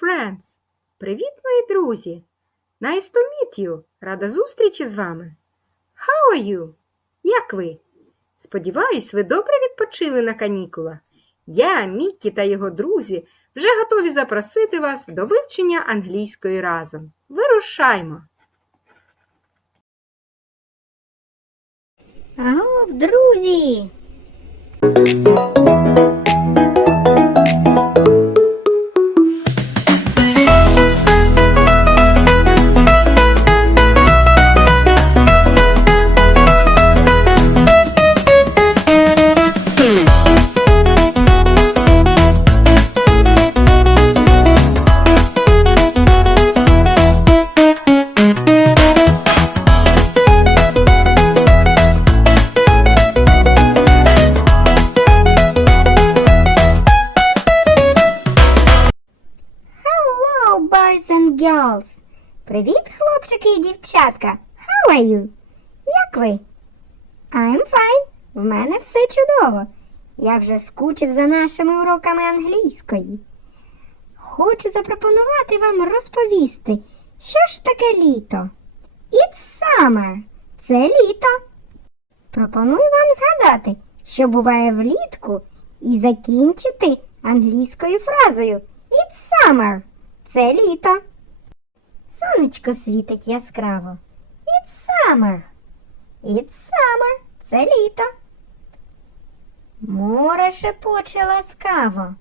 friends! Привіт, мої друзі! Nice to meet you! Рада зустрічі з вами! How are you? Як ви? Сподіваюсь, ви добре відпочили на канікулах. Я, Міккі та його друзі вже готові запросити вас до вивчення англійської разом. Вирушаймо! Агов, друзі! Boys and girls! Привіт, хлопчики і дівчатка! How are you? Як ви? I'm fine. В мене все чудово. Я вже скучив за нашими уроками англійської. Хочу запропонувати вам розповісти, що ж таке літо. It's summer. Це літо. Пропоную вам згадати, що буває влітку, і закінчити англійською фразою It's summer. Це літо. Сонечко світить яскраво. It's summer. It's summer. Це літо. Море шепоче ласкаво.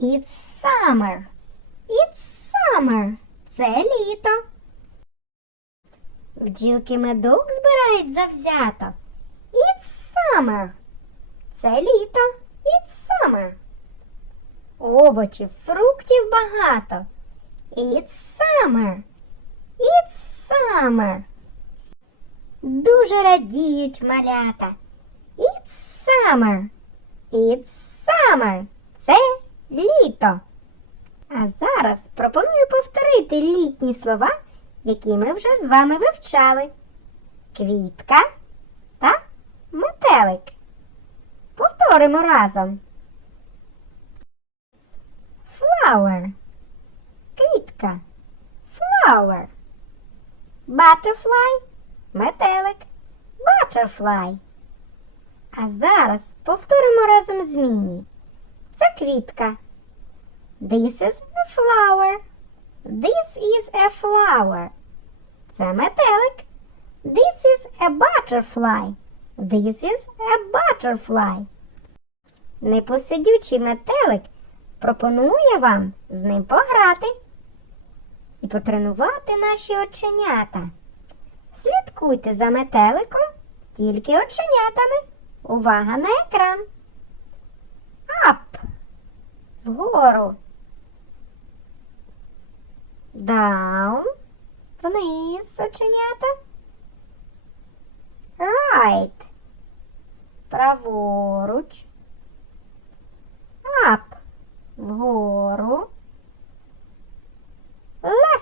It's summer. It's summer. Це літо. Бджілки медок збирають завзято. It's summer. Це літо. It's summer. Овочів, фруктів багато. It's summer. It's summer. Дуже радіють малята. It's summer. It's summer. Це літо. А зараз пропоную повторити літні слова, які ми вже з вами вивчали. Квітка та метелик. Повторимо разом. Flower. Квітка. Flower. Butterfly. Метелик. Butterfly. А зараз повторимо разом зміни. Це квітка. This is a flower. This is a flower. Це метелик. This is a butterfly. This is a butterfly. Непосидючий метелик пропонує вам з ним пограти потренувати наші оченята. Слідкуйте за метеликом тільки оченятами. Увага на екран. Up. Вгору. Down. Вниз оченята. Right. Праворуч. Up. Вгору.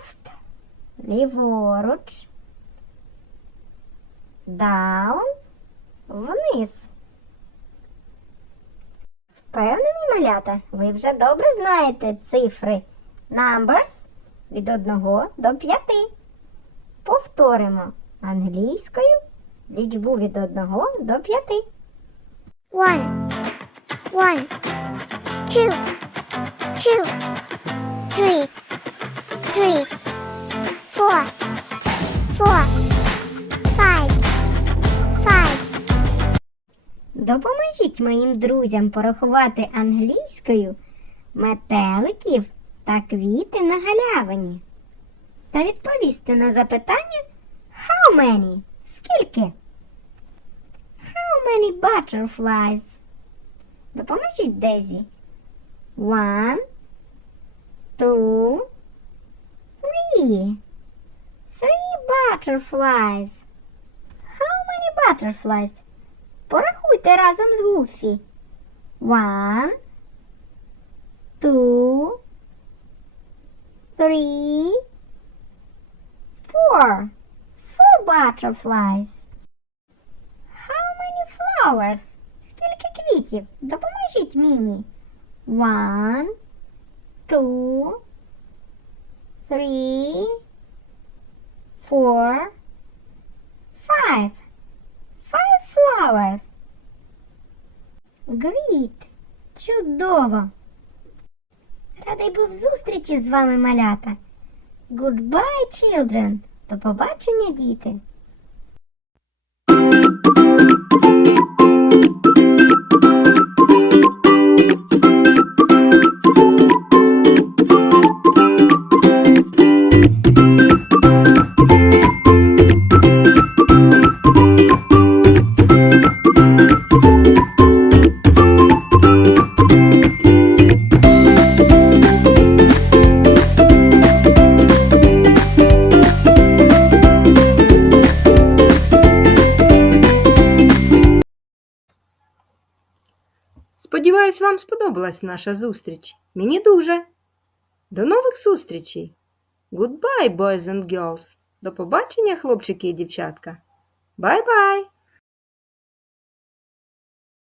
Left. Ліворуч. Down. Вниз. Впевнені, малята, ви вже добре знаєте цифри numbers від 1 до 5. Повторимо англійською лічбу від 1 до 5. One, one, two, two, three, three, four, four, five, five. Допоможіть моїм друзям порахувати англійською метеликів та квіти на галявині. Та відповісти на запитання How many? Скільки? How many butterflies? Допоможіть Дезі. One, two, three. Three butterflies. How many butterflies? Порахуйте разом з Гуфі. One, two, three, four. Four butterflies. How many flowers? Скільки квітів? Допоможіть Мінні. One, two, three, four, five. Five flowers. Great. Чудово. Радий був зустрічі з вами, малята. Goodbye, children. До побачення, діти. Сподіваюсь, вам сподобалась наша зустріч. Мені дуже. До нових зустрічей. Goodbye, boys and girls. До побачення, хлопчики і дівчатка. Бай-бай!